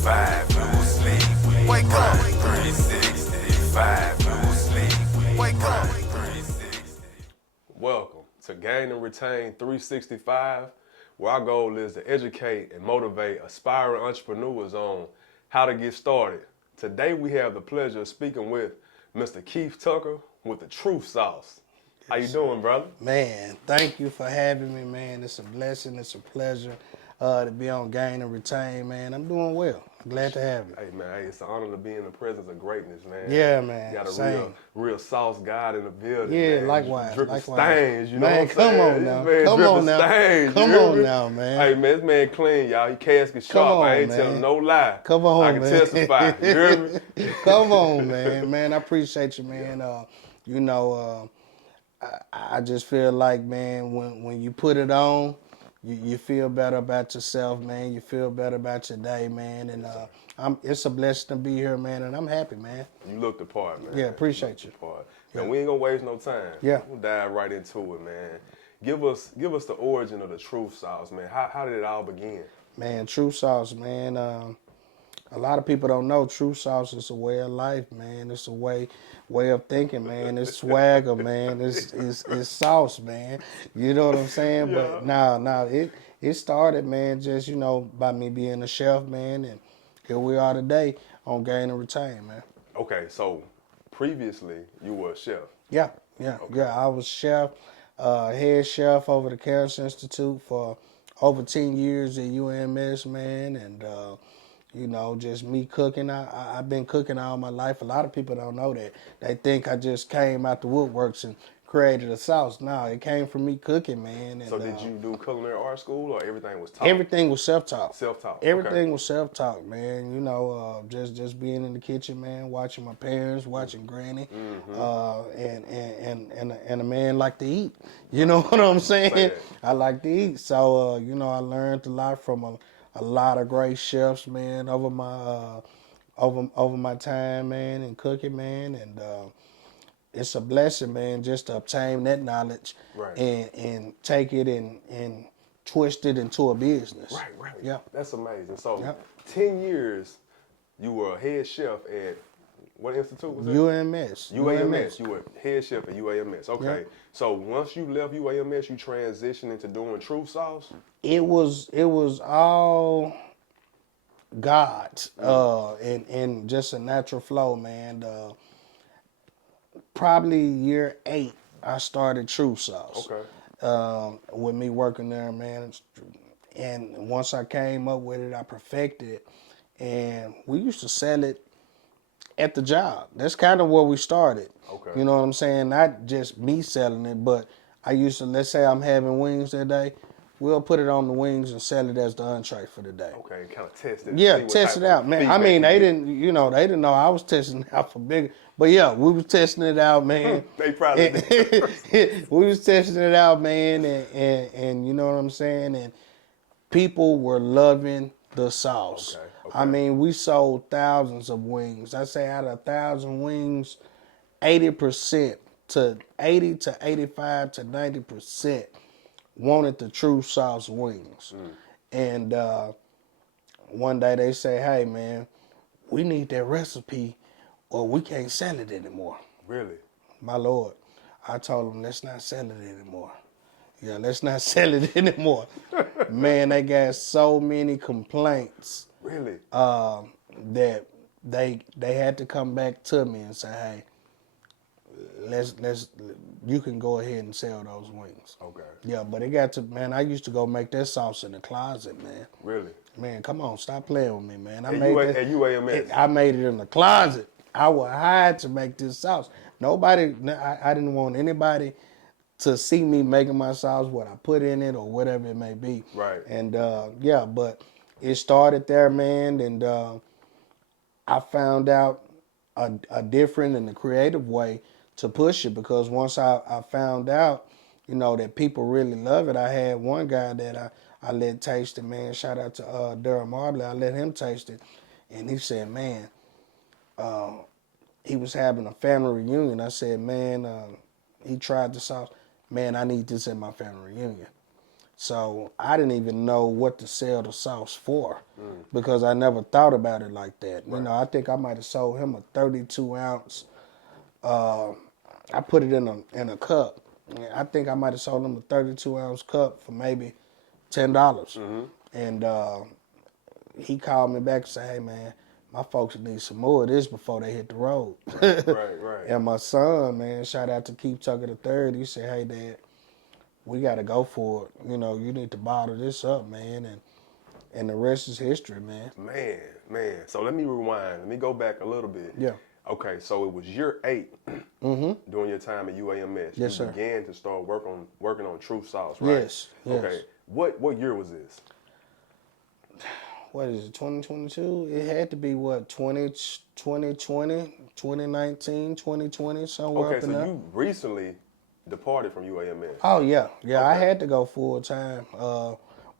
365, no sleep. Wake up. 365, no sleep. Wake up. 360. Welcome to Gain and Retain 365, where our goal is to educate and motivate aspiring entrepreneurs on how to get started. Today we have the pleasure of speaking with Mr. Keith Tucker with the Truth Sauce. How you doing, brother? Man, thank you for having me, man. It's a blessing. It's a pleasure to be on Gain and Retain, man. I'm doing well. I'm glad to have you. Hey, man, hey, it's an honor to be in the presence of greatness, man. Yeah, man. You got a Same. real sauce God in the building, Yeah, man. likewise. Dripping Likewise. stains, you know Man, what I'm saying? come on now. This man Come on dripping now. stains, Come you hear on me? now, man. Hey, man, this man clean, y'all. He casket sharp. on, I ain't man. telling no lie. Come on, I can man. testify. You hear me? Come on, man. Man, I appreciate you, man. I just feel like, man, when you put it on, you feel better about yourself, man. You feel better about your day, man. And it's a blessing to be here, man. And I'm happy, man. You look the part, man. Yeah, appreciate you. The part. And we ain't gonna waste no time. Yeah. We'll dive right into it, man. Give us the origin of the Truth Sauce, man. How did it all begin? Man, True Sauce, man. A lot of people don't know True Sauce is a way of life, man. It's a way of thinking, man. It's swagger, man. It's sauce, man. You know what I'm saying? Yeah. But it started, man, just, by me being a chef, man, and here we are today on Gain and Retain, man. Okay, so previously you were a chef. Yeah. Okay. I was chef, head chef over the Carrots Institute for over 10 years at UMS, man, and just me cooking. I've been cooking all my life. A lot of people don't know that. They think I just came out the woodworks and created a sauce. No, it came from me cooking, man. And, So did you do culinary art school or everything was taught? Everything was self-taught. Self-taught. Everything was self-taught, man. Just being in the kitchen, man, watching my parents, watching Granny, and a man like to eat. You know what I'm saying? I like to eat. So, I learned a lot from a lot of great chefs, man, over my time, man, and cooking, man, and it's a blessing, man, just to obtain that knowledge, Right. and take it and twist it into a business. Right. Yeah. That's amazing. So Yeah. 10 years you were a head chef at what institute was it? UMS. UAMS. You were head chef at UAMS. Okay. Yeah. So once you left UAMS, you transitioned into doing Truth Sauce? It was all God, and just a natural flow, man. Probably year 8, I started True Sauce. Okay. With me working there, man. And once I came up with it, I perfected it. And we used to sell it at the job. That's kind of where we started. Okay. You know what I'm saying? Not just me selling it, but I used to, let's say I'm having wings that day, we'll put it on the wings and sell it as the entree for the day. Okay, kind of test it. Yeah, test it out, man. I mean, they didn't know I was testing it out for bigger. But yeah, we was testing it out, man. They probably did. We was testing it out, man, and you know what I'm saying? And people were loving the sauce. Okay. I mean, we sold thousands of wings. I say out of 1,000 wings, 80% to 80 to 85 to 90% wanted the True Sauce wings. And one day they say, hey, man, we need that recipe or we can't sell it anymore. Really? My Lord. I told them, let's not sell it anymore. Yeah, let's not sell it anymore. Man, they got so many complaints. Really? That they had to come back to me and say, hey, you can go ahead and sell those wings. Okay. Yeah, but it got to, man, I used to go make that sauce in the closet, man. Really? Man, come on, stop playing with me, man. At UAMS? I made it in the closet. I would hide to make this sauce. Nobody, I didn't want anybody to see me making my sauce, what I put in it or whatever it may be. Right. And but it started there, man, and I found out a different and a creative way to push it, because once I found out, that people really love it. I had one guy that I let taste it, man. Shout out to Durham Marbley. I let him taste it, and he said, man, he was having a family reunion. I said, man, he tried the sauce. Man, I need this at my family reunion. So I didn't even know what to sell the sauce for because I never thought about it like that. Right. You know, I think I might have sold him a 32 ounce. I put it in a cup. I think I might have sold him a 32 ounce cup for maybe $10. And he called me back and said, "Hey man, my folks need some more of this before they hit the road." Right. And my son, man, shout out to Keith Tucker III. He said, "Hey Dad, we got to go for it. You know, you need to bottle this up, man." And the rest is history, man. Man. So let me rewind. Let me go back a little bit. Yeah. Okay, so it was year 8 during your time at UAMS. Yes, you sir. began to start working on Truth Sauce, right? Yes. Okay. What year was this? What is it, 2022? It had to be, what, 2020, 2019, 2020, somewhere Okay, up in so there. you recently departed from UAMS. Oh, yeah. Yeah, I Okay. had to go full time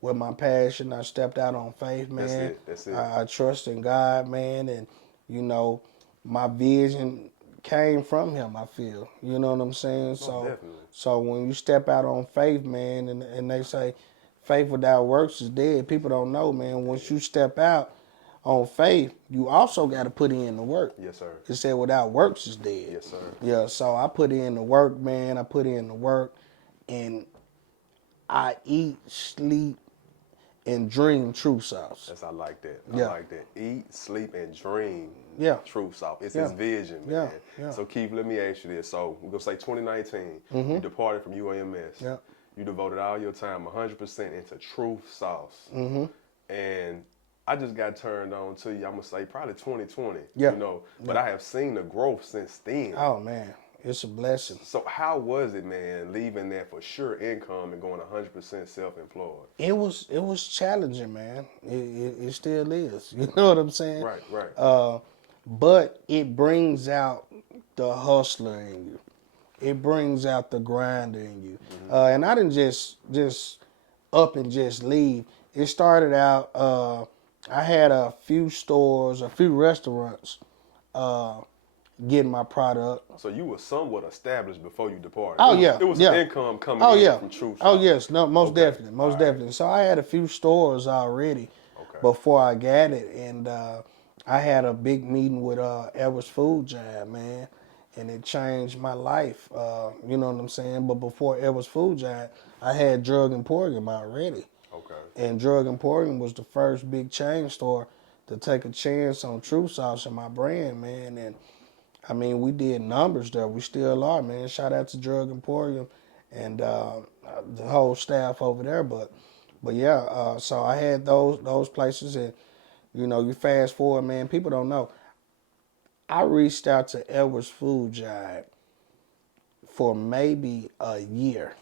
with my passion. I stepped out on faith, man. That's it. I trust in God, man. And, you know, my vision came from him, I feel. You know what I'm saying? Definitely. So when you step out on faith, man, and they say faith without works is dead, people don't know, man. Once you step out on faith, you also got to put in the work. Yes, sir. It said without works is dead. Yes, sir. Yeah, so I put in the work, man. I put in the work, and I eat, sleep, and dream Truth Sauce. I like that. Yeah. I like that. Eat, sleep, and dream. Yeah. Truth Sauce. It's Yeah. his vision, man. Yeah. So Keith, let me ask you this. So we're gonna say 2019. You departed from UAMS. Yeah. You devoted all your time 100% into Truth Sauce. And I just got turned on to you. I'm gonna say probably 2020. Yeah. You know, but I have seen the growth since then. Oh man, it's a blessing. So how was it, man, leaving that for sure income and going 100% self-employed? It was challenging, man. It still is. You know what I'm saying? Right. But it brings out the hustler in you. It brings out the grinder in you. And I didn't just up and just leave. It started out. I had a few stores, a few restaurants, getting my product. So you were somewhat established before you departed. Oh, It was- yeah, It was yeah. an income coming Oh in yeah. from Truth Oh Sauce. yes. No, most Okay. definitely. Most All right. definitely. So I had a few stores already Okay. before I got it, and I had a big meeting with Edwards Food Giant, man, and it changed my life. You know what I'm saying? But before Edwards Food Giant, I had Drug Emporium already. Okay. And Drug Emporium was the first big chain store to take a chance on Truth Sauce and my brand, man. And I mean, we did numbers there. We still are, man. Shout out to Drug Emporium and the whole staff over there. But yeah, so I had those places, and you know, you fast forward, man. People don't know. I reached out to Edwards Food Giant for maybe a year.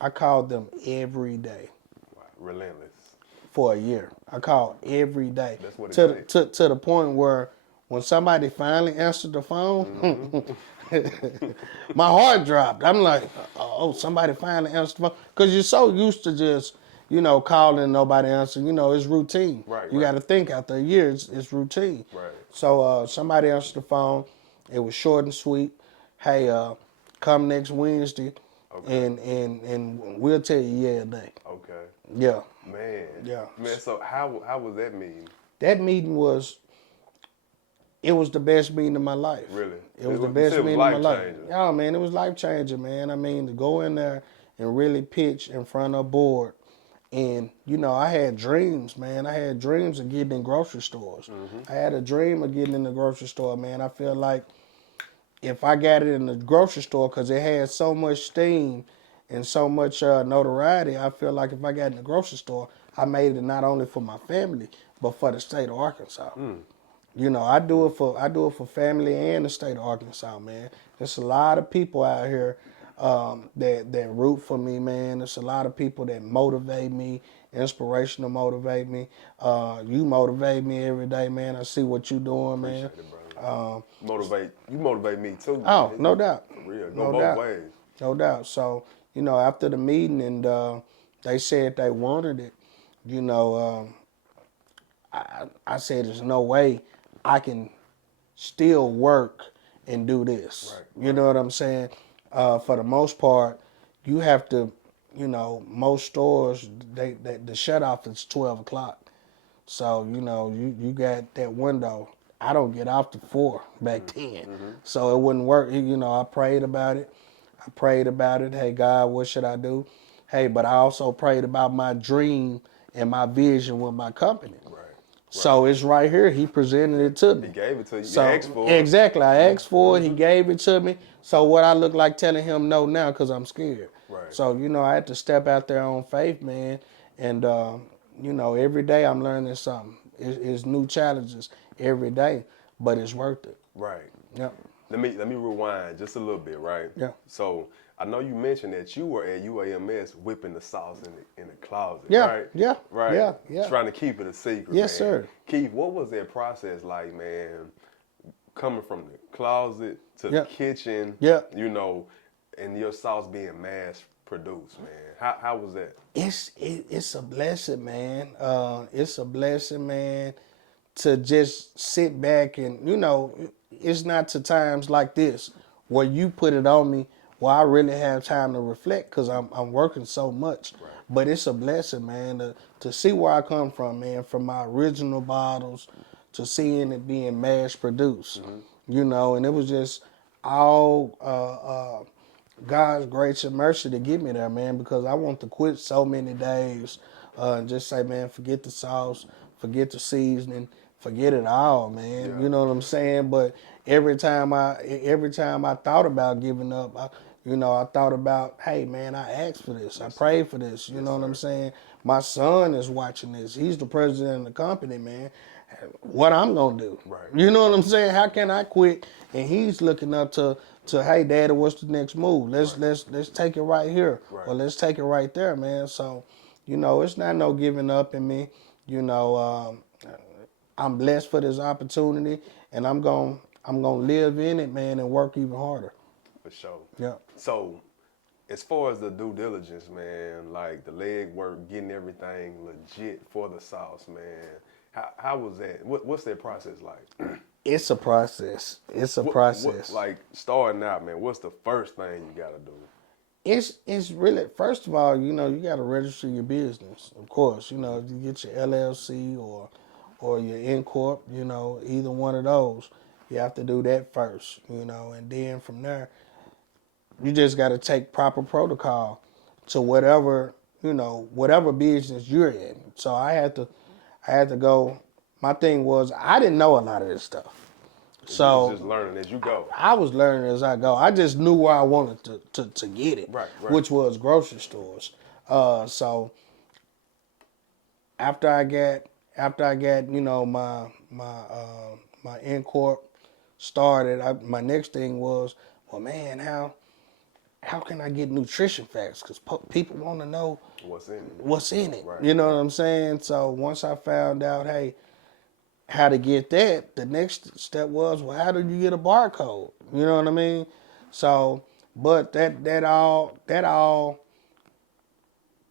I called them every day. Wow. Relentless. For a year. I called every day. That's what it takes. To the point where when somebody finally answered the phone, my heart dropped. I'm like, oh, somebody finally answered the phone. Because you're so used to just, you know, calling and nobody answering. You know, it's routine. Right, You right. got to think after a year, it's routine. Right. So somebody answered the phone. It was short and sweet. Hey, come next Wednesday, Okay. and we'll tell you yeah or nay. Okay. Yeah. Man. Yeah. Man, so how was that meeting? That meeting was the best meeting of my life. Really? It was It the was- best you said it was meeting of my life. life-changing. Yeah, man, it was life changing, man. I mean, to go in there and really pitch in front of a board. And, you know, I had dreams, man. I had dreams of getting in grocery stores. I had a dream of getting in the grocery store, man. I feel like if I got it in the grocery store, because it had so much steam and so much notoriety, I feel like if I got in the grocery store, I made it not only for my family, but for the state of Arkansas. You know, I do it for family and the state of Arkansas, man. There's a lot of people out here that root for me, man. There's a lot of people that motivate me, inspirational motivate me. You motivate me every day, man. I see what you doing, man. Appreciate it, brother. You motivate me too. Oh, man. no doubt. For real. Go No both doubt. ways. No doubt. So, you know, after the meeting and they said they wanted it, you know, I said there's no way I can still work and do this. Right, You know what I'm saying? For the most part, you have to you know, most stores, the shut off is 12 o'clock. So, you know, you got that window. I don't get off to 4 back then. So it wouldn't work. You know, I prayed about it. Hey, God, what should I do? Hey, but I also prayed about my dream and my vision with my company. Right. So it's right here. He presented it to me. He gave it to you. So You asked for it. exactly, I asked for it. He gave it to me. So what I look like telling him no now because I'm scared. Right. So you know I had to step out there on faith, man. And you know every day I'm learning something. It's new challenges every day, but it's worth it. Right. Yep. Let me rewind just a little bit, right? Yeah. So I know you mentioned that you were at UAMS whipping the sauce in the closet, Yeah, right? yeah, Right. yeah. Trying to keep it a secret. Yes, man. sir. Keith, what was that process like, man? Coming from the closet to Yeah. the kitchen, Yeah. you know, and your sauce being mass produced, man. How was that? It's a blessing, man. It's a blessing, man, to just sit back and, you know, it's not to times like this where you put it on me where I really have time to reflect because I'm working so much. Right. But it's a blessing, man, to see where I come from, man, from my original bottles to seeing it being mass produced, you know, and it was just all God's grace and mercy to get me there, man, because I want to quit so many days and just say, man, forget the sauce, forget the seasoning, forget it all, man. Yeah. You know what I'm saying? But every time I thought about giving up, I thought about, hey, man, I asked for this, I prayed for this. You know what I'm saying? My son is watching this. He's the president of the company, man. What I'm gonna do? Right. You know what I'm saying? How can I quit? And he's looking up to hey, Daddy, what's the next move? Let's take it right here, Right. or let's take it right there, man. So, you know, it's not no giving up in me. You know, I'm blessed for this opportunity, and I'm gonna live in it, man, and work even harder. For sure. Yeah. So, as far as the due diligence, man, like the leg work, getting everything legit for the sauce, man. How was that? What's that process like? It's a process. It's a process. Like starting out, man. What's the first thing you gotta do? It's really, first of all, you know, you got to register your business, of course. You know, if you get your LLC or your N Corp, you know, either one of those, you have to do that first, you know, and then from there, you just got to take proper protocol to whatever, you know, whatever business you're in. So I had to go. My thing was I didn't know a lot of this stuff. You So was just learning as you go. I was learning as I go. I just knew where I wanted to get it, Right. which was grocery stores. So after I got you know my N Corp started, my next thing was, well, man, how can I get nutrition facts? Because people want to know What's in it? Right. You know what I'm saying? So once I found out, hey, how to get that, the next step was, well, how do you get a barcode? You know what I mean? So, but that all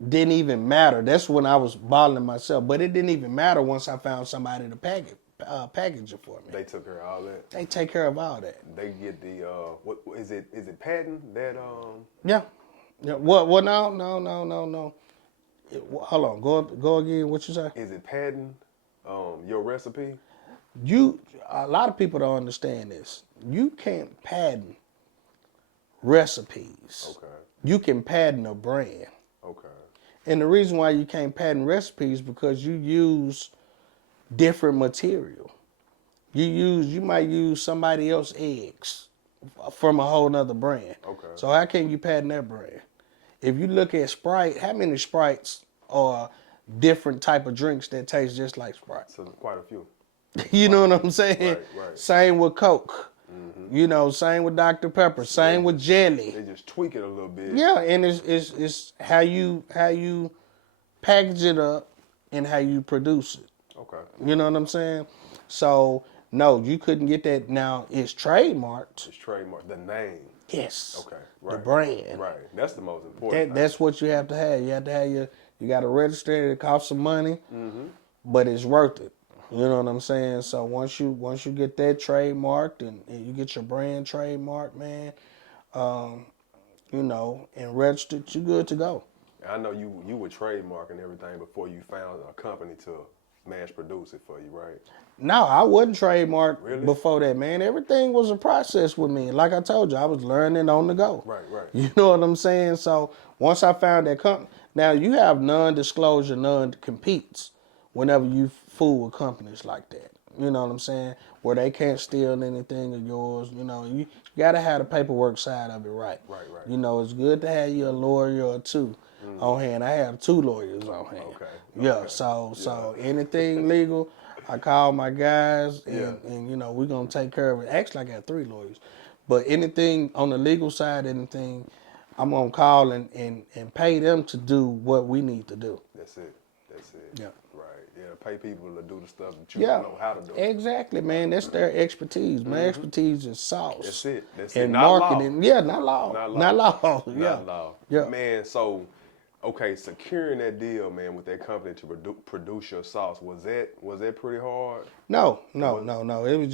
didn't even matter. That's when I was bottling myself. But it didn't even matter once I found somebody to package it for me. They took care of all that. They take care of all that. They get the what is it? Is it patent that Yeah. What? Well, no. Hold on. Go again. What you say? Is it patent your recipe? A lot of people don't understand this. You can't patent recipes. Okay. You can patent a brand. Okay. And the reason why you can't patent recipes because you use different material. You might use somebody else's eggs from a whole nother brand. Okay. So how can you patent that brand? If you look at Sprite, how many Sprites are different type of drinks that taste just like Sprite? So quite a few. You know what I'm saying? Right. Same with Coke. You know, same with Dr. Pepper. Same with jelly. They just tweak it a little bit. Yeah, and it's how you package it up and how you produce it. Okay. You know what I'm saying? So no, you couldn't get that. Now it's trademarked. It's trademark. The name. Yes. Okay. The Right. brand. Right. That's the most important. That's what you have to have. You have to have you got to register it. It costs some money, but it's worth it. You know what I'm saying? So once you get that trademarked and you get your brand trademarked, man, you know, and registered, you good to go. I know you were trademarking everything before you found a company to mass produce it for you, right? No, I wasn't trademarked Really? before that, man. Everything was a process with me. Like I told you, I was learning on the go. Right, right. You know what I'm saying? So once I found that company, now you have non-disclosure, non-competes whenever you fool with companies like that. You know what I'm saying? Where they can't steal anything of yours. You know, you gotta have the paperwork side of it right. Right, right. You know, it's good to have you a lawyer or two on hand. I have 2 lawyers on hand. Okay. Yeah. Okay. So anything legal, I call my guys and you know, we're gonna take care of it. Actually, I got 3 lawyers. But anything on the legal side, anything, I'm gonna call and pay them to do what we need to do. That's it. That's it. Yeah. Right. Yeah. Pay people to do the stuff that you Yeah, don't know how to do. exactly, man. That's their expertise. My expertise is sauce. That's it. That's it. And Not marketing. law. Yeah, not law. Not law. Not law. Yeah. Not law. Yeah. Man, so okay, securing that deal, man, with that company to produce your sauce, was that pretty hard? No. It was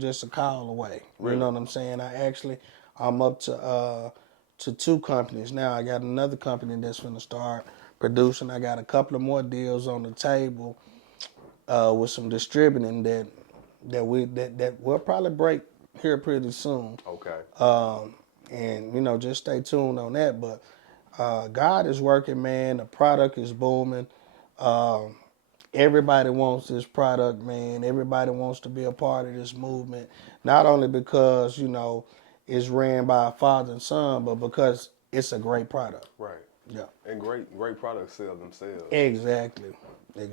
just a call away. Really? You know what I'm saying? I'm up to 2 companies now. I got another company that's gonna start producing. I got a couple of more deals on the table with some distributing that we'll probably break here pretty soon. Okay. And you know, just stay tuned on that. But God is working, man. The product is booming. Everybody wants this product, man. Everybody wants to be a part of this movement. Not only because, you know, it's ran by a father and son, but because it's a great product. Right. Yeah. And great products sell themselves. Exactly. They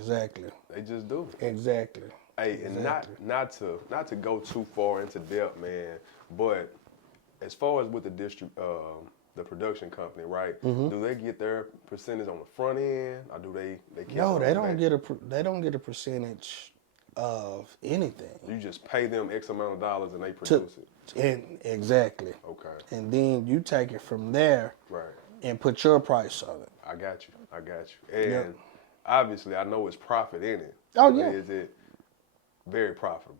just do. Exactly. Hey, and not to go too far into depth, man, but as far as with the production company, right? Do they get their percentage on the front end, or do they? No, they don't get a percentage of anything. You just pay them X amount of dollars and they produce it. And exactly. Okay. And then you take it from there Right. and put your price on it. I got you. And obviously, I know it's profit in it. Oh, But yeah. Is it very profitable?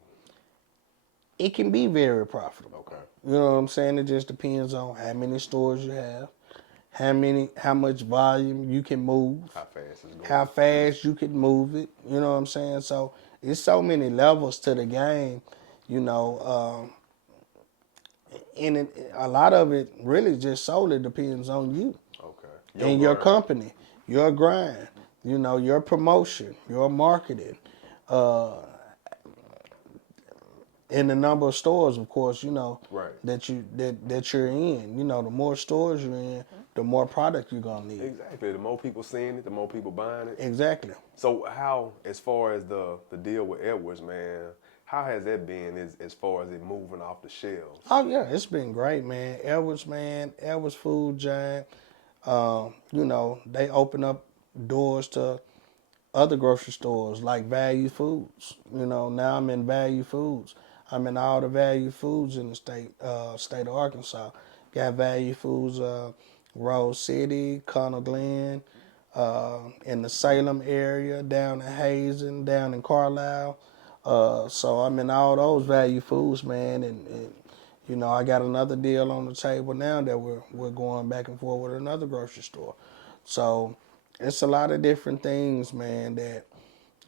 It can be very profitable. Okay. You know what I'm saying? It just depends on how many stores you have, how much volume you can move, How fast it's going? how fast you can move it. You know what I'm saying? So it's so many levels to the game, you know. And a lot of it really just solely depends on you Okay. and your grind. company, your grind, you know, your promotion, your marketing, and the number of stores, of course, you know, Right. that you're in. You know, the more stores you're in, the more product you're gonna need. Exactly. The more people seeing it, the more people buying it. Exactly. So how, as far as the deal with Edwards, man, how has that been as far as it moving off the shelves? Oh yeah, it's been great, man. Edwards Food Giant. You know, they open up doors to other grocery stores like Value Foods. You know, now I'm in Value Foods. I'm in all the Value Foods in the state of Arkansas. Got Value Foods, Rose City, Connell Glen, in the Salem area, down in Hazen, down in Carlisle. So I'm in all those Value Foods, man, and you know, I got another deal on the table now that we're going back and forth with another grocery store. So it's a lot of different things, man, that,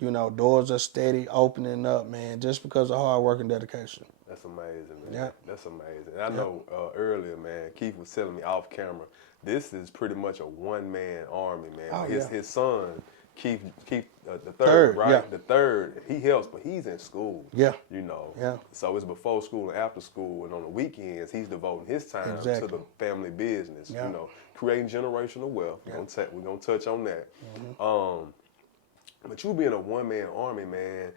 you know, doors are steady opening up, man, just because of hard work and dedication. That's amazing, man. Yeah. That's amazing. I know earlier, man, Keith was telling me off camera, this is pretty much a one-man army, man. Oh, His son, Keith the third, Third, right? yeah. The third, he helps, but he's in school. Yeah. You know. Yeah. So it's before school and after school, and on the weekends, he's devoting his time Exactly. to the family business. Yeah. You know, creating generational wealth. Yeah. We're gonna touch on that. But you being a one-man army, man,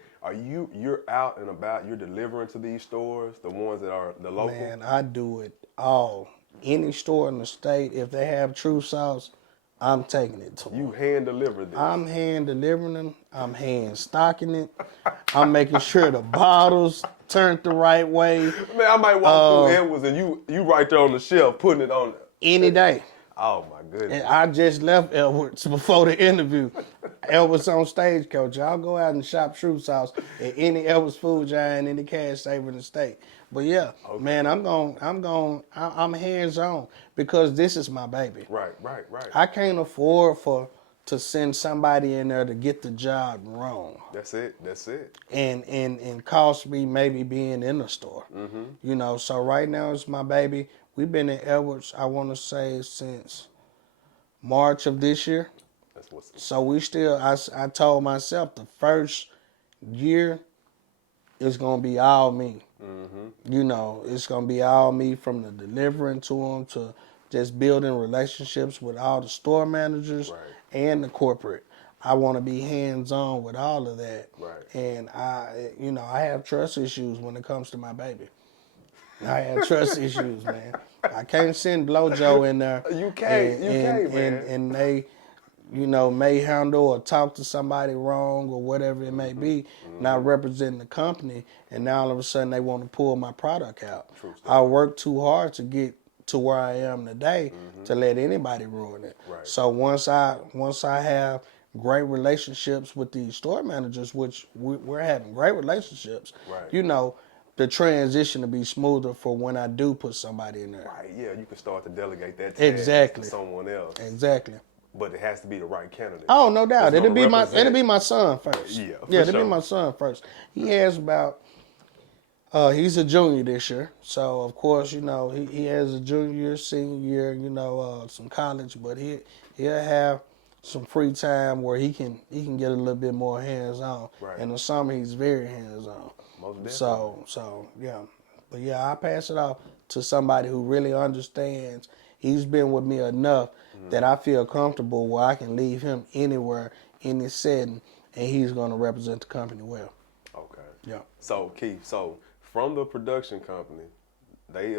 you're out and about, you're delivering to these stores, the ones that are the local? Man, I do it all. Any store in the state, if they have True Sauce, I'm taking it to them. You hand deliver this. I'm hand delivering them. I'm hand stocking it. I'm making sure the bottles turned the right way Man, I might walk through Edwards and you right there on the shelf putting it on there. any day. Oh my goodness. And I just left Edwards before the interview. Elvis on Stagecoach. Y'all go out and shop True Sauce at any Elvis food giant, any cash saver in the state. But yeah, Okay. man, I'm hands on because this is my baby. Right. I can't afford to send somebody in there to get the job wrong. That's it. And cost me maybe being in the store. Mm-hmm. You know, so right now it's my baby. We've been in Edwards, I want to say, since March of this year. That's what's. So we still, I told myself the first year is going to be all me. Mm-hmm. You know, it's going to be all me from the delivering to them to just building relationships with all the store managers Right. and the corporate. I want to be hands-on with all of that. Right. And I have trust issues when it comes to my baby. I have trust issues, man. I can't send Blojo in there. You can't, man. And they, may handle or talk to somebody wrong or whatever it may be, not representing the company, and now all of a sudden they want to pull my product out. True stuff. I worked too hard to get to where I am today to let anybody ruin it. Right. So once I have great relationships with these store managers, which we're having great relationships, Right. the transition to be smoother for when I do put somebody in there. Right, yeah, you can start to delegate that task Exactly. to someone else. Exactly. But it has to be the right candidate. Oh, no doubt. That's It'll be gonna represent- my son first. Yeah, for it'll sure. be my son first. He has about he's a junior this year. So of course, he has a junior year, senior year, some college, but he'll have some free time where he can get a little bit more hands on. Right. In the summer he's very hands on. Most definitely. So yeah. But yeah, I pass it off to somebody who really understands. He's been with me enough that I feel comfortable where I can leave him anywhere, any setting, and he's going to represent the company well. Okay. Yeah. So Keith, from the production company, they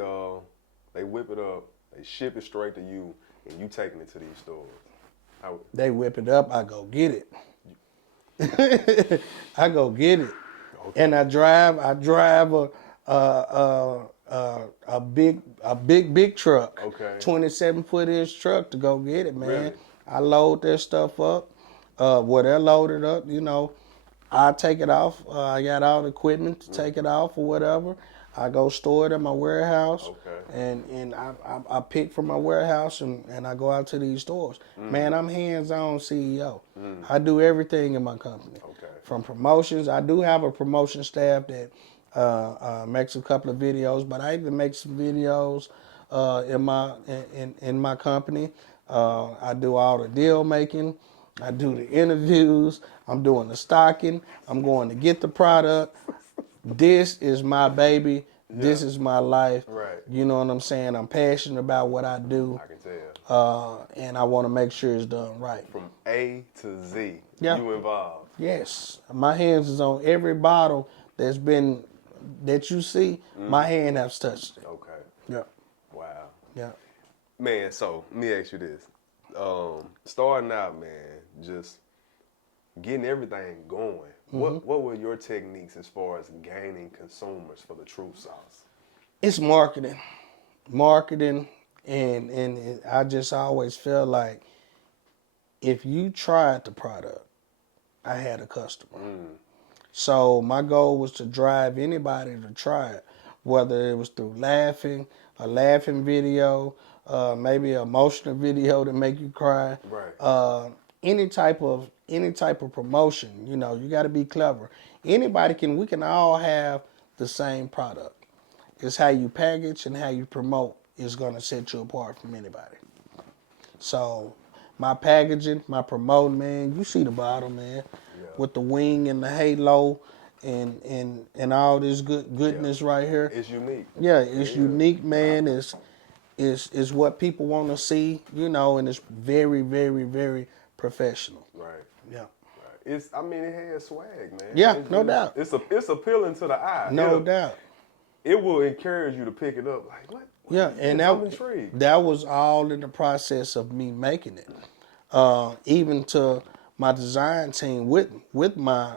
whip it up, they ship it straight to you, and you taking it to these stores. They whip it up, I go get it. I go get it. Okay. And I drive a big truck. Okay. 27-foot-inch truck to go get it, man. Really? I load their stuff up. Where they're loaded up, I take it off. I got all the equipment to take it off or whatever. I go store it in my warehouse. Okay. And I pick from my warehouse and I go out to these stores. Man, I'm hands-on CEO. I do everything in my company. Okay. From promotions, I do have a promotion staff that makes a couple of videos, but I even make some videos in my company. I do all the deal making. I do the interviews. I'm doing the stocking. I'm going to get the product. This is my baby. This is my life. Right. You know what I'm saying? I'm passionate about what I do. I can tell. And I want to make sure it's done right. From A to Z, Yeah. you involved. Yes. My hands is on every bottle that you see. My hand has touched it. Okay. Yeah. Wow. Yeah. Man, so let me ask you this. Starting out, man, just getting everything going. What were your techniques as far as gaining consumers for the True Sauce? It's marketing, and I just always feel like if you tried the product, I had a customer. So my goal was to drive anybody to try it, whether it was through a laughing video, maybe an emotional video to make you cry. Right. Any type of promotion, you got to be clever. We can all have the same product. It's how you package and how you promote is going to set you apart from anybody. So my packaging, my promoting, man, you see the bottle, man, with the wing and the halo and all this goodness right here. It's unique. Yeah, it's unique, man. It's what people want to see, and it's very, very, very professional. Right. Yeah. Right. It has swag, man. Yeah, no doubt. It's appealing to the eye. No doubt. It will encourage you to pick it up. Like, what? Yeah, and I'm intrigued. that was all in the process of me making it. Even to my design team with my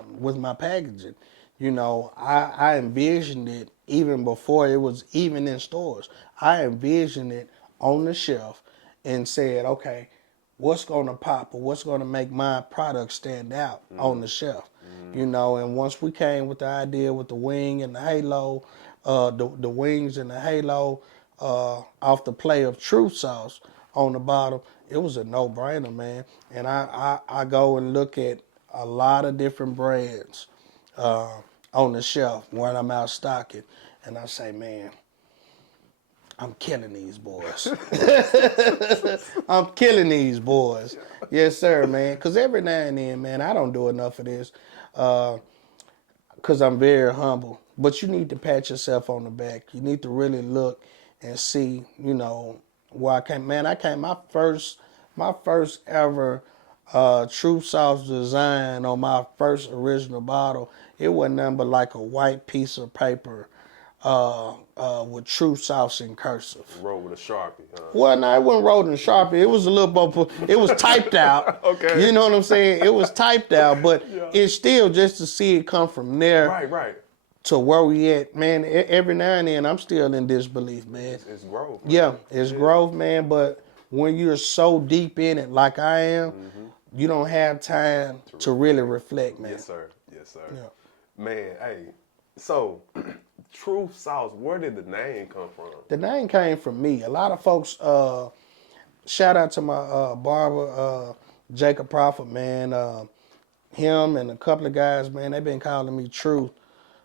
packaging. I envisioned it even before it was even in stores. I envisioned it on the shelf and said, okay, what's going to pop or what's going to make my product stand out on the shelf. You know, and once we came with the idea with the wing and the halo, the wings and the halo off the play of Truth Sauce on the bottom, it was a no-brainer, man. And I go and look at a lot of different brands on the shelf when I'm out stocking, and I say, man, I'm killing these boys. I'm killing these boys. Yes, sir, man. Because every now and then, man, I don't do enough of this because I'm very humble. But you need to pat yourself on the back. You need to really look and see, you know, where I came. Man, my first ever True Sauce design on my first original bottle. It wasn't nothing but like a white piece of paper with True Sauce in cursive. Wrote with a Sharpie. Well, no, it wasn't wrote in Sharpie. It was a little bit, it was typed out. Okay. You know what I'm saying? It was typed out, but it's still just to see it come from there Right. to where we at, man. Every now and then, I'm still in disbelief, man. It's growth. Man. Yeah, it's growth, man, but when you're so deep in it like I am, you don't have time to really reflect, man. Yes, sir. Yes, sir. Yeah. Man, hey, so Truth Sauce, where did the name come from? The name came from me. A lot of folks, shout out to my barber, Jacob Prophet, man. Him and a couple of guys, man, they've been calling me Truth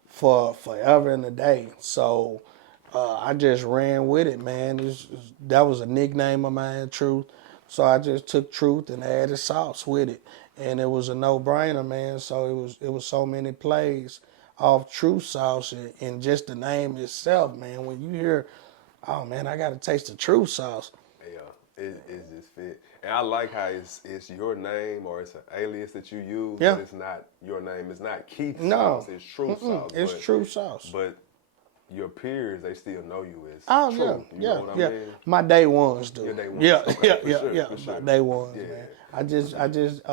for forever and a day. So I just ran with it, man. That was a nickname of mine, Truth. So I just took Truth and added sauce with it. And it was a no-brainer, man. So it was so many plays off Truth Sauce and just the name itself, man. When you hear, oh, man, I got to taste the Truth Sauce. Yeah, it just fit. And I like how it's your name or it's an alias that you use, Yeah. but it's not your name. It's not Keith No. Sauce, it's Truth Sauce. It's Truth Sauce. But your peers, they still know you as Oh, Truth. yeah, You know what I mean? My day ones do. Your day ones. Yeah, Okay, for sure, yeah. for sure. My day ones, Yeah. man. I just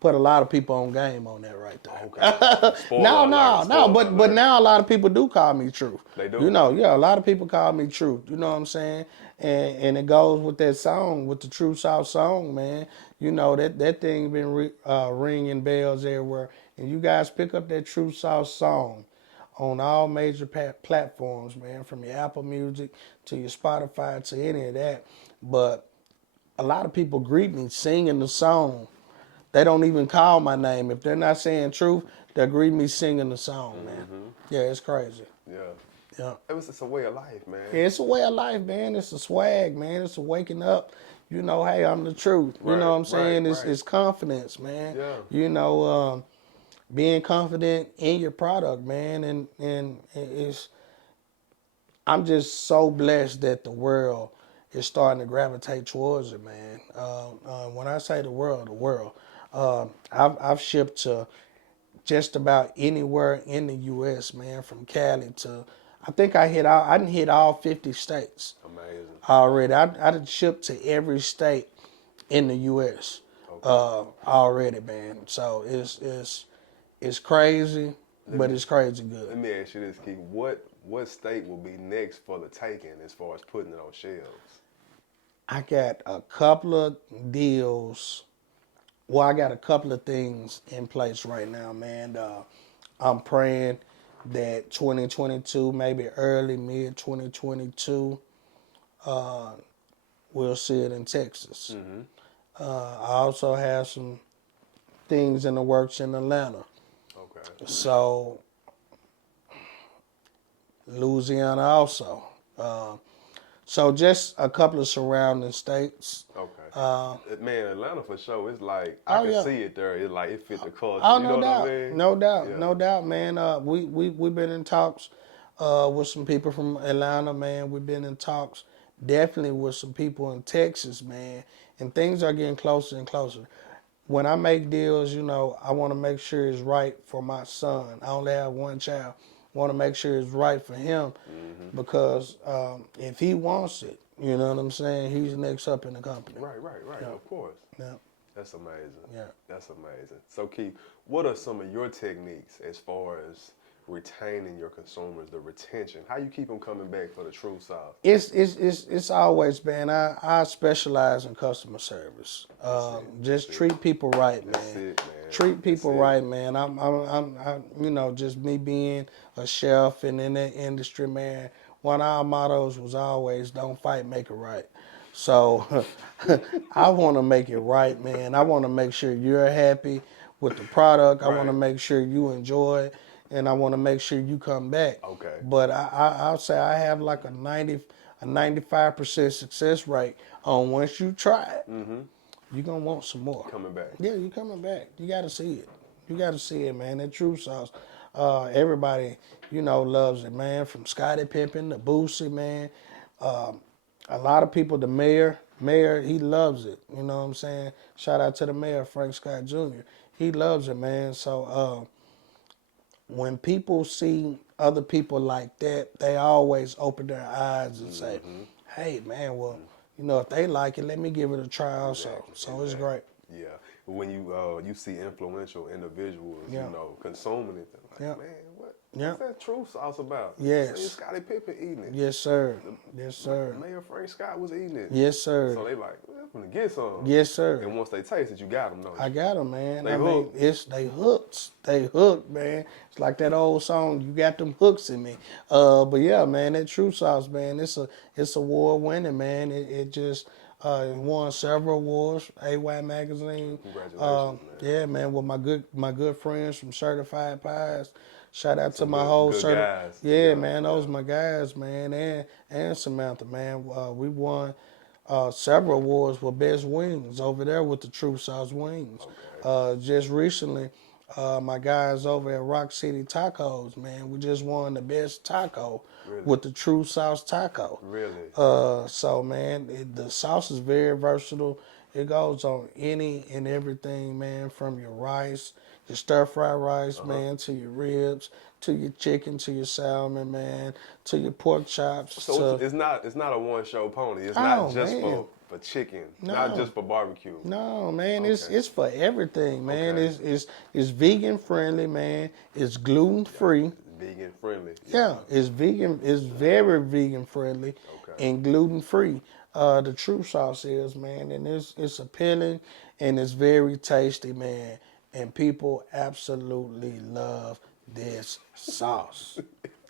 put a lot of people on game on that right there. Okay. Spoiler No, alert, spoiler but alert. now a lot of people do call me Truth. They do? You know, yeah, a lot of people call me Truth. You know what I'm saying? And it goes with that song, with the True South song, man. You know, that thing been ringing bells everywhere. And you guys pick up that True South song on all major platforms, man, from your Apple Music to your Spotify to any of that. But a lot of people greet me singing the song. They don't even call my name. If they're not saying Truth, they'll greet me singing the song, man. Yeah, it's crazy. Yeah. Yeah. It's a way of life, man. Yeah, it's a way of life, man. It's a swag, man. It's a waking up. You know, hey, I'm the truth. You know what I'm saying? It's confidence, man. Yeah. You know, being confident in your product, man. And it's, I'm just so blessed that the world is starting to gravitate towards it, man. When I say the world, I've shipped to just about anywhere in the U.S., man, from Cali to, I think I didn't hit all 50 states Amazing. already. I done shipped to every state in the U.S. Already, man. So it's crazy, but it's crazy good. Let me ask you this, Keith. What state will be next for the taking as far as putting it on shelves? I got a couple of deals. Well, I got a couple of things in place right now, man. I'm praying that 2022, maybe early, mid 2022, we'll see it in Texas. I also have some things in the works in Atlanta. Okay. So, Louisiana also. So just a couple of surrounding states. Okay. Man, Atlanta for sure. It's like I can see it there. It's like it fit the culture. Oh, you know no doubt, what I mean? no doubt, man. We've been in talks with some people from Atlanta, man. We've been in talks definitely with some people in Texas, man. And things are getting closer and closer. When I make deals, you know, I want to make sure it's right for my son. I only have one child. I want to make sure it's right for him because if he wants it, you know what I'm saying, he's next up in the company. Right. Yeah. Of course. Yeah. That's amazing. Yeah. That's amazing. So, Keith, what are some of your techniques as far as retaining your consumers, the retention? How you keep them coming back for the true sauce? It's always been I specialize in customer service. Just treat people right, man. That's it, man. Treat people That's it. right, man. I'm you know, just me being a chef and in that industry, man. One of our mottos was always don't fight, make it right. So I want to make it right, man. I want to make sure you're happy with the product. I want to Right. make sure you enjoy it, and I want to make sure you come back. Okay. But I'll say I have like a 95% success rate on once you try it, you're gonna want some more. Coming back. Yeah, you coming back. You gotta see it. You gotta see it, man. That true sauce. Everybody, you know, loves it, man. From Scottie Pippen to Boosie, man. A lot of people, the mayor, he loves it. You know what I'm saying? Shout out to the mayor, Frank Scott Jr. He loves it, man. So when people see other people like that, they always open their eyes and say, hey, man, well, you know, if they like it, let me give it a try also. So it's great. Yeah. When you see influential individuals, Yeah. you know, consuming it, they're like, Yeah. man, Yeah. what's that true sauce about? Yes. See, Scottie Pippen eating it. Yes, sir. Yes, sir. Mayor Frank Scott was eating it. Yes, sir. So they like, well, I'm gonna get some. Yes, sir. And once they taste it, you got them, though. I got them, man. They I mean, hooked. they hooked. They hooked, man. It's like that old song, "You Got Them Hooks in Me." But yeah, man, that true sauce, man. It's award winning, man. It just won several awards. AY Magazine. Congratulations, man. Yeah, man. With my good friends from Certified Pies. Shout out to my good- whole good guys. Yeah, Yeah, man. Those my guys, man. And Samantha, man. We won several awards for best wings over there with the True Sauce Wings. Just recently, my guys over at Rock City Tacos, man, we just won the best taco with the True Sauce Taco. Really? So, man, the sauce is very versatile. It goes on any and everything, man, from your rice, your stir-fry rice, man, to your ribs, to your chicken, to your salmon, man, to your pork chops. So to, it's not a one show pony. It's Oh, not just man. for chicken, No. not just for barbecue. No, man, it's Okay. it's for everything, man. Okay. It's vegan friendly, man. It's gluten free. Vegan friendly. Yeah, it's vegan. It's very vegan friendly Okay. and gluten free. The true sauce is, man, and it's appealing and it's very tasty, man. And people absolutely love this sauce.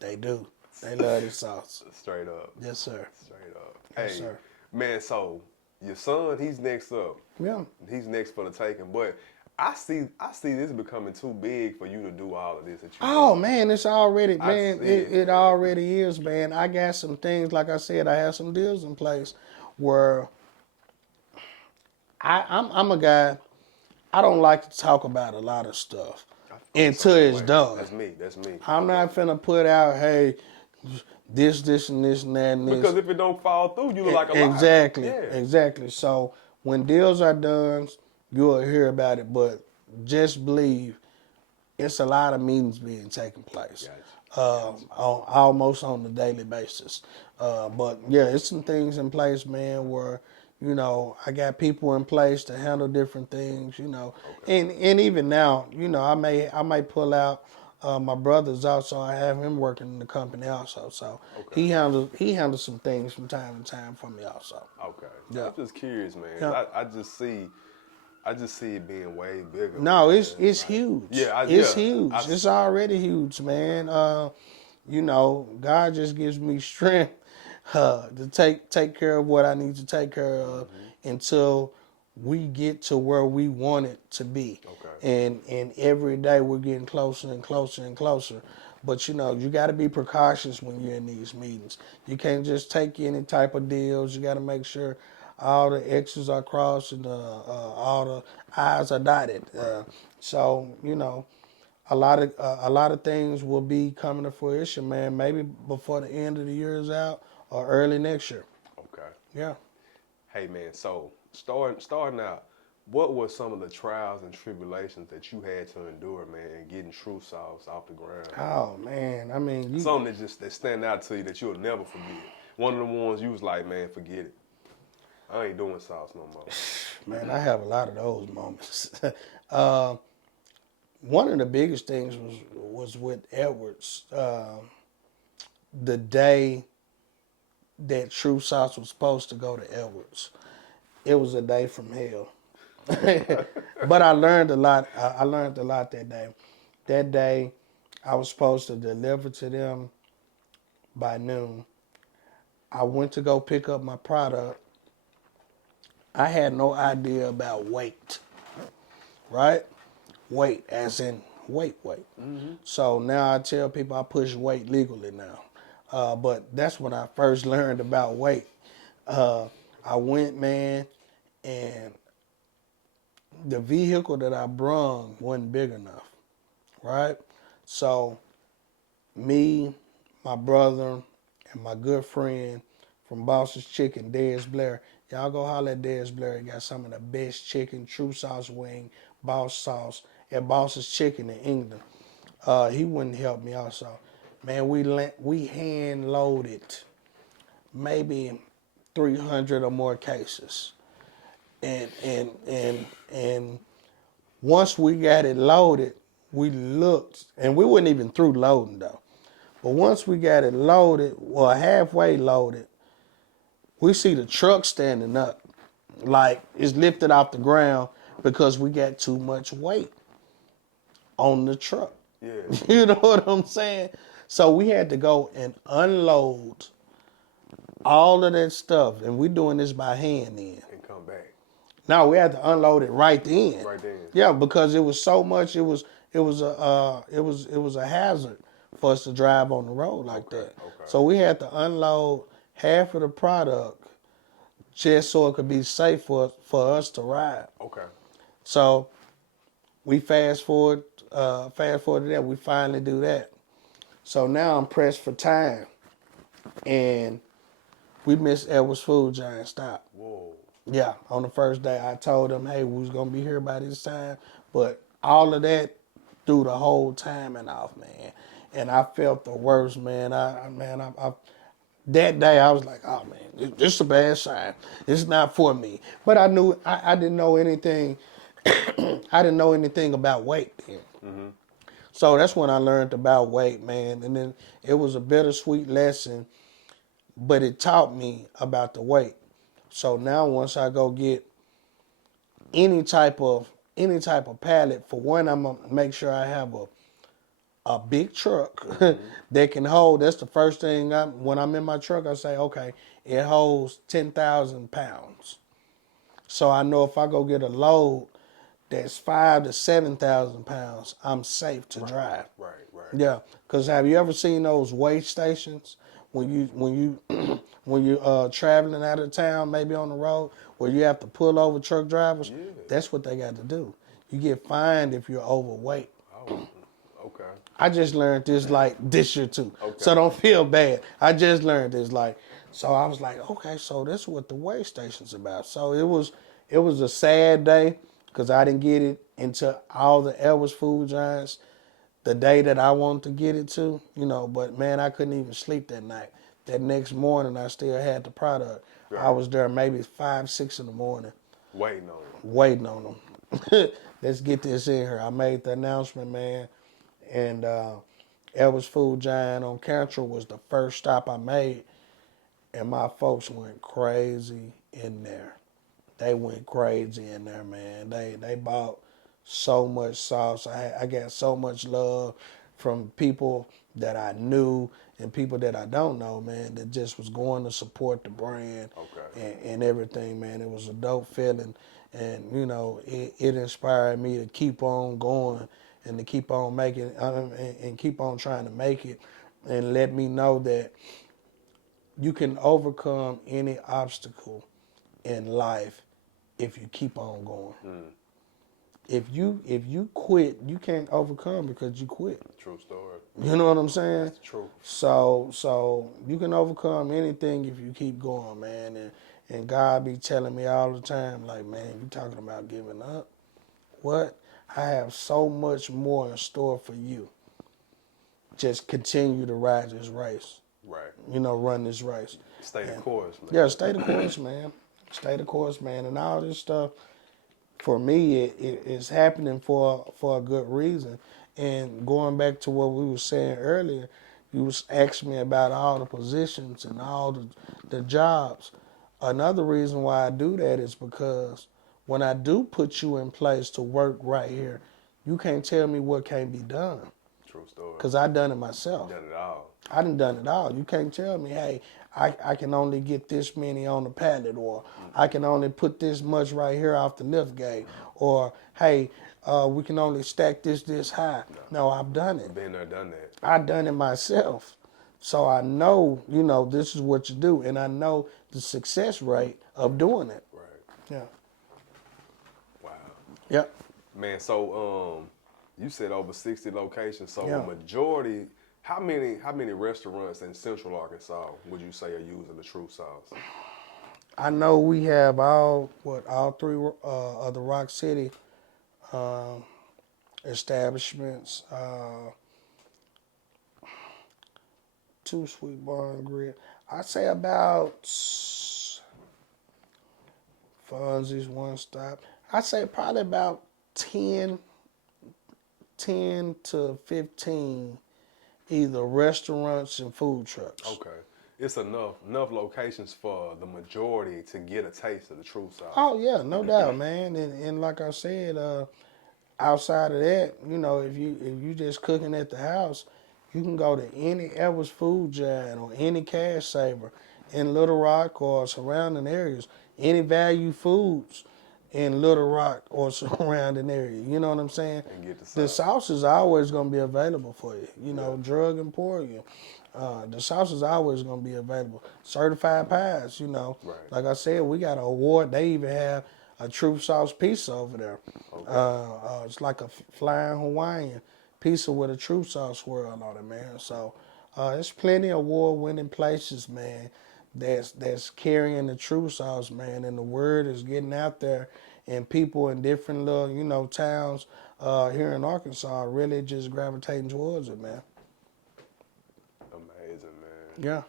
They do. They love this sauce. Straight up. Yes, sir. Straight up. Yes, Hey, sir. man, so your son, he's next up. Yeah. He's next for the taking. But I see this becoming too big for you to do all of this that you Oh do. man, it's already man. see It already is, man. I got some things, like I said, I have some deals in place where I'm a guy. I don't like to talk about a lot of stuff until it's done. That's me. I'm not finna put out, hey, this and this and that and this. Because if it don't fall through, you look like a liar. Exactly, Yeah. exactly. So when deals are done, you'll hear about it. But just believe, it's a lot of meetings being taking place, almost on a daily basis. But yeah, it's some things in place, man, where you know I got people in place to handle different things, you know, and even now, you know, I may pull out. My brother's also, I have him working in the company also, so he handles some things from time to time for me also. Okay. Yeah. I'm just curious, man. Yeah. I just see it being way bigger. No, man. it's huge. Yeah, It's yeah. huge. It's already huge, man. You know, God just gives me strength to take care of what I need to take care of until we get to where we want it to be. Okay. And every day we're getting closer and closer and closer. But you know, you got to be precautious when you're in these meetings. You can't just take any type of deals. You got to make sure all the X's are crossed and all the I's are dotted. So you know, a lot of things will be coming to fruition, man. Maybe before the end of the year is out or early next year. Okay. Yeah. Hey, man. So starting out, what were some of the trials and tribulations that you had to endure, man, in getting True Sauce off the ground? Oh man, I mean, Something that stand out to you that you'll never forget. One of the ones you was like, man, forget it. I ain't doing sauce no more. man, I have a lot of those moments. one of the biggest things was with Edwards. The day that True Sauce was supposed to go to Edwards, it was a day from hell. But I learned a lot. I learned a lot that day. That day, I was supposed to deliver to them by noon. I went to go pick up my product. I had no idea about weight, right? Weight, as in weight. So now I tell people I push weight legally now. But that's when I first learned about weight. I went, man, and the vehicle that I brung wasn't big enough, right? So me, my brother, and my good friend from Boss's Chicken, Dez Blair. Y'all go holler at Dez Blair. He got some of the best chicken, True Sauce wing, Boss sauce at Boss's Chicken in England. He wouldn't help me also. Man, we hand loaded maybe 300 or more cases. And once we got it loaded, we looked, and we weren't even through loading though. But once we got it loaded, well, halfway loaded, we see the truck standing up, like it's lifted off the ground because we got too much weight on the truck. Yeah. You know what I'm saying? So we had to go and unload all of that stuff, and we're doing this by hand then. And come back. No, we had to unload it right then. Right then. Yeah, because it was so much. It was a hazard for us to drive on the road like that. Okay. So we had to unload half of the product just so it could be safe for us to ride. Okay. So we fast forward to that. We finally do that. So now I'm pressed for time, and we missed Edwards Food Giant stop. Whoa. Yeah, on the first day, I told them, hey, we was going to be here by this time. But all of that threw the whole timing off, man. And I felt the worst, man. That day, I was like, oh, man, this is a bad sign. It's not for me. But I knew, I didn't know anything. I didn't know anything about weight then. Mm-hmm. So that's when I learned about weight, man. And then it was a bittersweet lesson, but it taught me about the weight. So now once I go get any type of pallet, for one, I'm gonna make sure I have a big truck that can hold. That's the first thing. When I'm in my truck, I say, okay, it holds 10,000 pounds. So I know if I go get a load that's 5,000 to 7,000 pounds, I'm safe to drive. Right. Yeah, because have you ever seen those weigh stations when you traveling out of town, maybe on the road, where you have to pull over truck drivers? Yeah. That's what they got to do. You get fined if you're overweight. Oh, okay. I just learned this like this year too, Okay. so don't feel bad. I just learned this so I was like, okay, so this is what the weigh station's about. So it was a sad day because I didn't get it into all the Edwards Food Giants the day that I wanted to get it to, but man, I couldn't even sleep that night. That next morning, I still had the product. Right. I was there maybe 5, 6 in the morning. Waiting on them. Let's get this in here. I made the announcement, man. And Edwards Food Giant on Cantrell was the first stop I made. And my folks went crazy in there. They went crazy in there, man. They bought so much sauce. I got so much love from people that I knew and people that I don't know, man, that just was going to support the brand. And everything, man. It was a dope feeling. And, it inspired me to keep on going and to keep on making and keep on trying to make it and let me know that you can overcome any obstacle in life if you keep on going. If you quit, you can't overcome because you quit. True story. You know what I'm saying? That's true. So you can overcome anything if you keep going, man. And God be telling me all the time, like, man, you talking about giving up? What? I have so much more in store for you. Just continue to ride this race. Right. Run this race. Stay the course, man. Yeah, stay the course, man. Stay the course, man. And all this stuff, for me, it's happening for a good reason. And going back to what we were saying earlier, you was asking me about all the positions and all the jobs. Another reason why I do that is because when I do put you in place to work right here, you can't tell me what can't be done True story. because I done it myself. Done it all. I done it all. You can't tell me, hey, I can only get this many on the pallet, or I can only put this much right here off the lift gate, or hey, we can only stack this high. No, I've done it. Been there, done that. I done it myself. So I know, this is what you do, and I know the success rate of doing it. Right. Yeah. Wow. Yep. Man, so you said over 60 locations. So Yeah. a majority, how many restaurants in Central Arkansas would you say are using the True Sauce? I know we have all three of the Rock City establishments. 2 Sweet Bar and Grill. I say about Fonzie's One Stop. I say probably about 10 to 15 either restaurants and food trucks. Okay. It's enough locations for the majority to get a taste of the True Sauce. Oh yeah, no doubt, man. And like I said, outside of that, if you just cooking at the house, you can go to any Evers Food Giant or any Cash Saver in Little Rock or surrounding areas, any Value Foods in Little Rock or surrounding area. You know what I'm saying? And get The sauce. sauce is always going to be available for you. Yeah. Drug Emporium. The sauce is always going to be available. Certified pies, Right. Like I said, we got an award. They even have a True Sauce pizza over there. Okay. It's like a flying Hawaiian pizza with a True Sauce swirl on it, man. So there's plenty of award-winning places, man, that's carrying the True Sauce, man, and the word is getting out there, and people in different little, towns here in Arkansas are really just gravitating towards it, man. Amazing, man. Yeah,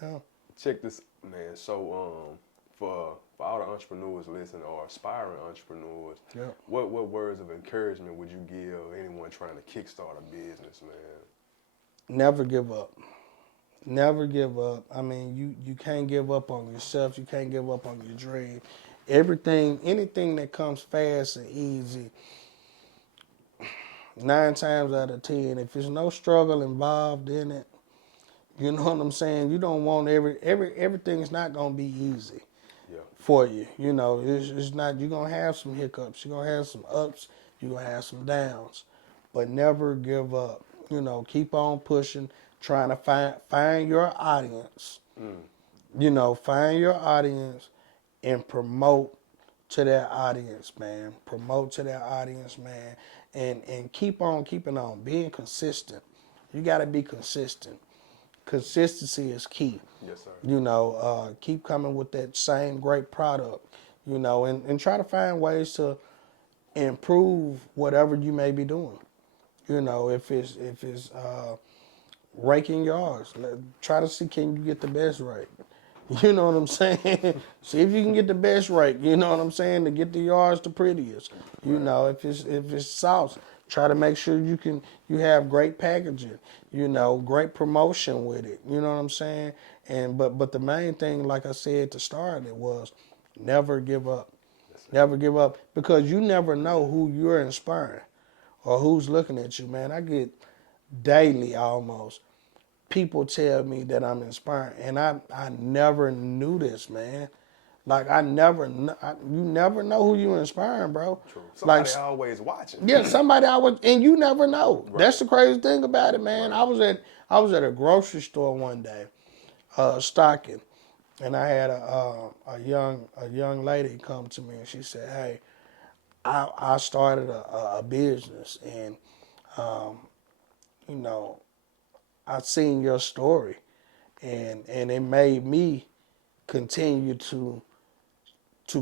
yeah. Check this, man. So, for all the entrepreneurs listening or aspiring entrepreneurs, Yeah. what words of encouragement would you give anyone trying to kickstart a business, man? Never give up. Never give up. I mean, you can't give up on yourself. You can't give up on your dream. Anything that comes fast and easy, 9 times out of 10, if there's no struggle involved in it, you know what I'm saying? You don't want everything's not gonna be easy Yeah. for you. It's not. You're gonna have some hiccups. You're gonna have some ups. You're gonna have some downs, but never give up. Keep on pushing, trying to find your audience. Find your audience and promote to that audience, man. Promote to that audience, man, and keep on keeping on, being consistent. You got to be consistent. Consistency is key. Yes, sir. Keep coming with that same great product, and try to find ways to improve whatever you may be doing. If it's raking yards, try to see can you get the best rake. You know what I'm saying? See if you can get the best rake. You know what I'm saying, to get the yards the prettiest. If it's sauce, try to make sure you have great packaging. Great promotion with it. You know what I'm saying? But the main thing, like I said to start it, was never give up. Never give up, because you never know who you're inspiring or who's looking at you, man. I get daily almost people tell me that I'm inspiring, and I never knew this, man. Like you never know who you're inspiring, bro. True. Somebody Like, always watching. yeah, somebody and you never know. Right. That's the crazy thing about it, man. Right. I was at a grocery store one day, stocking, and I had a young lady come to me, and she said, "Hey, I started a business, and I seen your story, and it made me continue to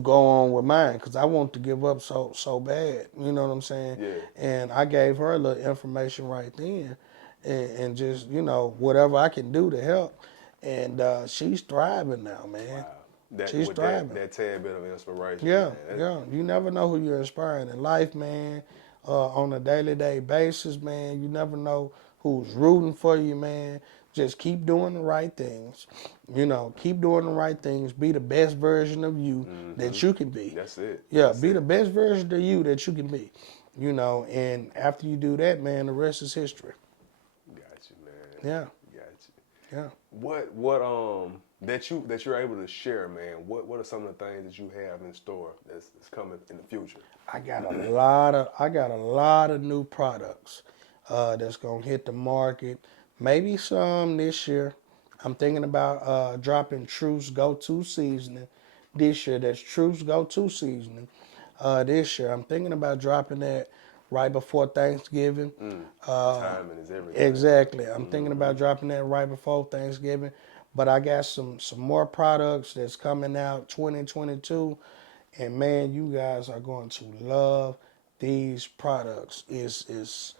go on with mine, because I want to give up so bad." You know what I'm saying? Yeah. And I gave her a little information right then, and just whatever I can do to help, and she's thriving now, man. Wow. She's thriving. That tad bit of inspiration. Yeah, man. yeah. You never know who you're inspiring in life, man. On a daily basis, man. You never know who's rooting for you, man. Just keep doing the right things. You know, keep doing the right things. Be the best version of you that you can be. That's it. Yeah, That's be it. the best version of you that you can be. You know, and after you do that, man, the rest is history. Got you, man. Yeah, Got you. yeah. What that you're able to share, man? What are some of the things that you have in store that's coming in the future? I got a lot of new products that's gonna hit the market. Maybe some this year. I'm thinking about dropping Truth's Go-To seasoning this year. That's Truth's Go-To seasoning this year. I'm thinking about dropping that right before Thanksgiving. Timing is everything. Exactly. I'm thinking about dropping that right before Thanksgiving. But I got some more products that's coming out 2022. And man, you guys are going to love these products. It's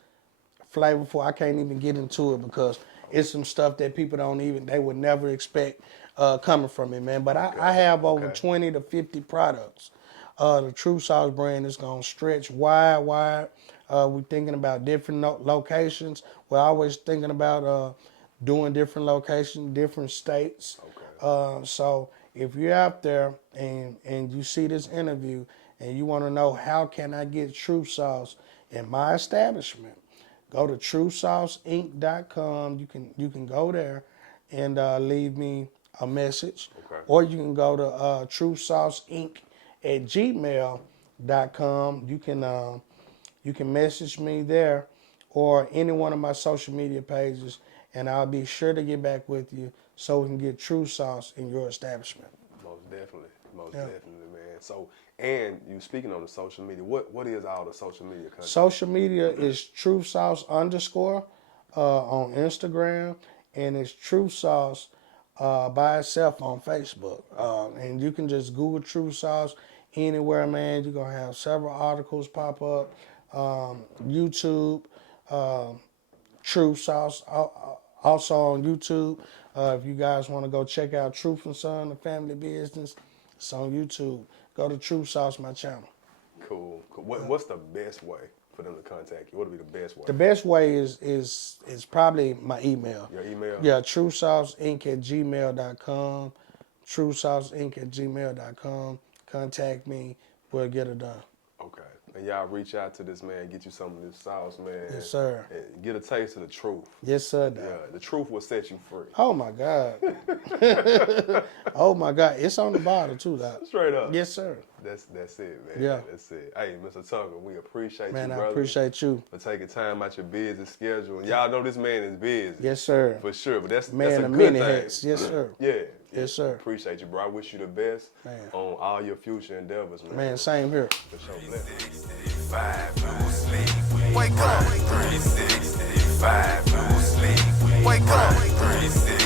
flavorful. I can't even get into it because it's some stuff that people they would never expect coming from it, man. But I have over 20 to 50 products. The True Sauce brand is going to stretch wide. We're thinking about different locations. We're always thinking about doing different locations, different states. So if you're out there and you see this interview and you want to know how can I get True Sauce in my establishment, go to TrueSauceInc.com. You can go there and leave me a message, or you can go to TrueSauceInc@gmail.com. You can message me there, or any one of my social media pages, and I'll be sure to get back with you so we can get True Sauce in your establishment. Most definitely, man. So, and you speaking on the social media, what is all the social media content? Social media is True Sauce _ on Instagram, and it's True Sauce by itself on Facebook. And you can just Google True Sauce anywhere, man. You're going to have several articles pop up. YouTube, True Sauce, also on YouTube. If you guys want to go check out Truth and Son, the family business, it's on YouTube. Go to True Sauce, my channel. Cool. What's the best way for them to contact you? What would be the best way? The best way is probably my email. Your email? Yeah, TrueSauceInc@gmail.com. TrueSauceInc@gmail.com. Contact me. We'll get it done. Okay. And y'all reach out to this man, get you some of this sauce, man. Yes, sir. And get a taste of the truth. Yes, sir. Yeah, the truth will set you free. Oh my God. Oh my God. It's on the bottle too, Doc. Straight up. Yes, sir. That's it, man. Yeah. That's it. Hey, Mr. Tucker, we appreciate Man, you, I brother. appreciate you. For taking time out your busy schedule. And y'all know this man is busy. Yes, sir. For sure. But that's Man a of good many thing. hats. Yes, sir. Yeah. Yes, sir. Appreciate you, bro. I wish you the best Man. on all your future endeavors, man. Man, same here. For sure. Bless. 5 lose sleep. Wake up. 365 lose sleep. Wake up. 365.